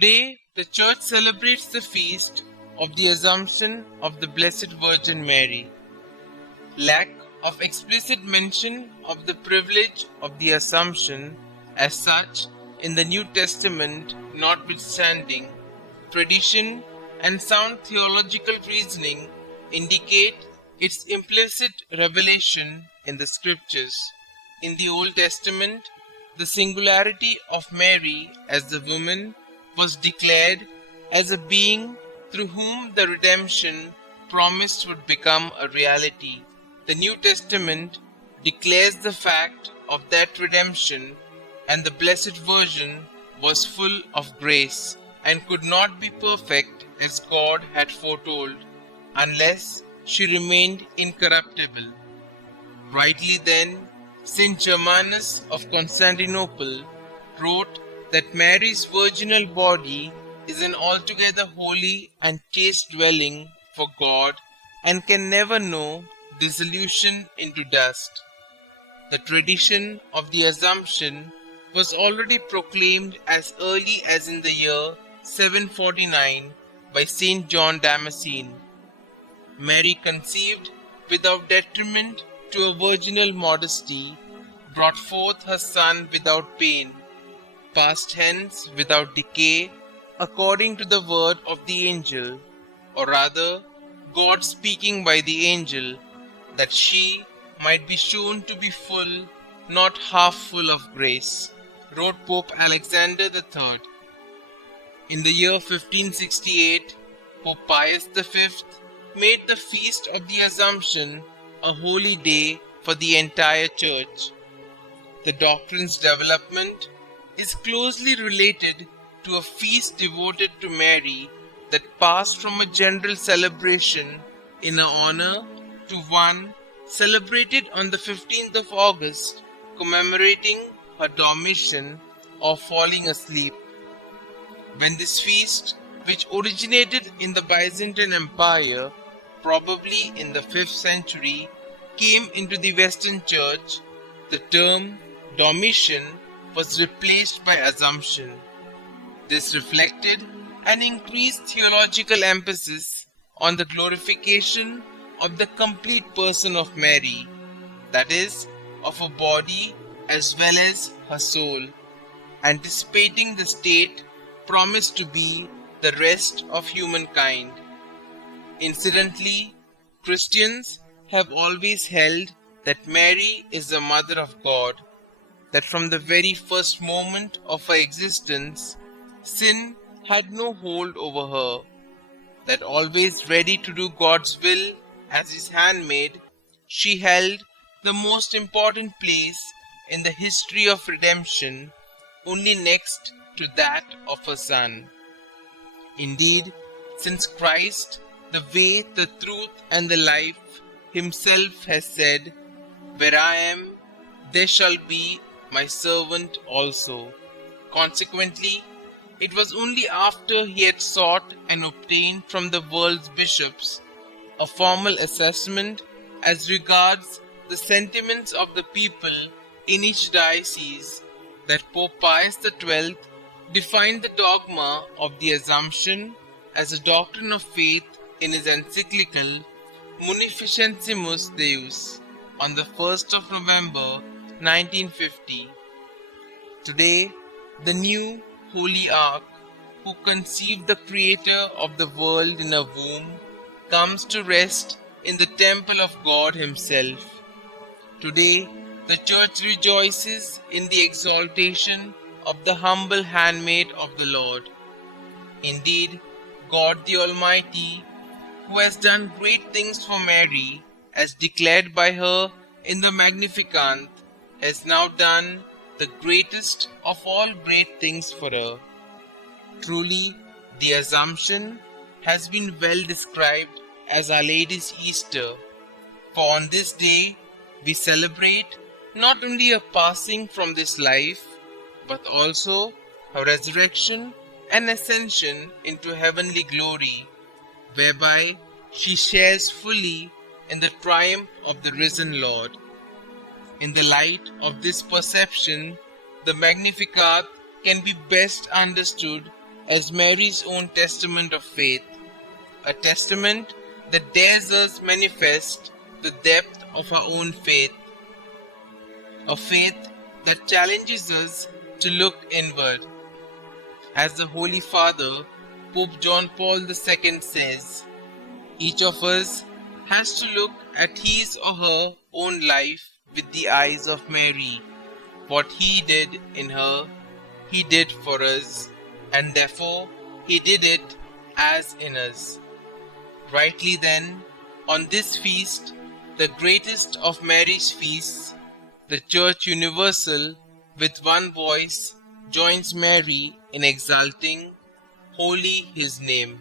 Today, the Church celebrates the feast of the Assumption of the Blessed Virgin Mary. Lack of explicit mention of the privilege of the Assumption as such in the New Testament notwithstanding, tradition and sound theological reasoning indicate its implicit revelation in the Scriptures. In the Old Testament, the singularity of Mary as the woman was declared as a being through whom the redemption promised would become a reality. The New Testament declares the fact of that redemption, and the Blessed Virgin was full of grace and could not be perfect as God had foretold, unless she remained incorruptible. Rightly then, Saint Germanus of Constantinople wrote that Mary's virginal body is an altogether holy and chaste dwelling for God and can never know dissolution into dust. The tradition of the Assumption was already proclaimed as early as in the year 749 by Saint John Damascene. Mary conceived without detriment to a virginal modesty, brought forth her Son without pain, passed hence without decay, according to the word of the angel, or rather, God speaking by the angel, that she might be shown to be full, not half full of grace, wrote Pope Alexander III. In the year 1568, Pope Pius V made the Feast of the Assumption a holy day for the entire Church. The doctrine's development is closely related to a feast devoted to Mary that passed from a general celebration in her honor to one celebrated on the 15th of August, commemorating her dormition or falling asleep. When this feast, which originated in the Byzantine Empire, probably in the 5th century, came into the Western Church, the term Dormition was replaced by Assumption. This reflected an increased theological emphasis on the glorification of the complete person of Mary, that is, of her body as well as her soul, anticipating the state promised to be the rest of humankind. Incidentally, Christians have always held that Mary is the Mother of God, that from the very first moment of her existence, sin had no hold over her, that always ready to do God's will as His handmaid, she held the most important place in the history of redemption, only next to that of her Son. Indeed, since Christ, the way, the truth, and the life, Himself has said, "Where I am, there shall be my servant also." Consequently, it was only after He had sought and obtained from the world's bishops a formal assessment as regards the sentiments of the people in each diocese that Pope Pius XII defined the dogma of the Assumption as a doctrine of faith in his encyclical Munificentissimus Deus on the 1st of November 1950. Today, the new Holy Ark, who conceived the Creator of the world in her womb, comes to rest in the temple of God Himself. Today, the Church rejoices in the exaltation of the humble handmaid of the Lord. Indeed, God the Almighty, who has done great things for Mary, as declared by her in the Magnificat, has now done the greatest of all great things for her. Truly, the Assumption has been well described as Our Lady's Easter, for on this day we celebrate not only her passing from this life, but also her resurrection and ascension into heavenly glory, whereby she shares fully in the triumph of the risen Lord. In the light of this perception, the Magnificat can be best understood as Mary's own testament of faith, a testament that dares us manifest the depth of our own faith, a faith that challenges us to look inward. As the Holy Father, Pope John Paul II says, each of us has to look at his or her own life with the eyes of Mary. What he did in her, he did for us, and therefore he did it as in us. Rightly then, on this feast, the greatest of Mary's feasts, the Church Universal, with one voice, joins Mary in exalting holy his name.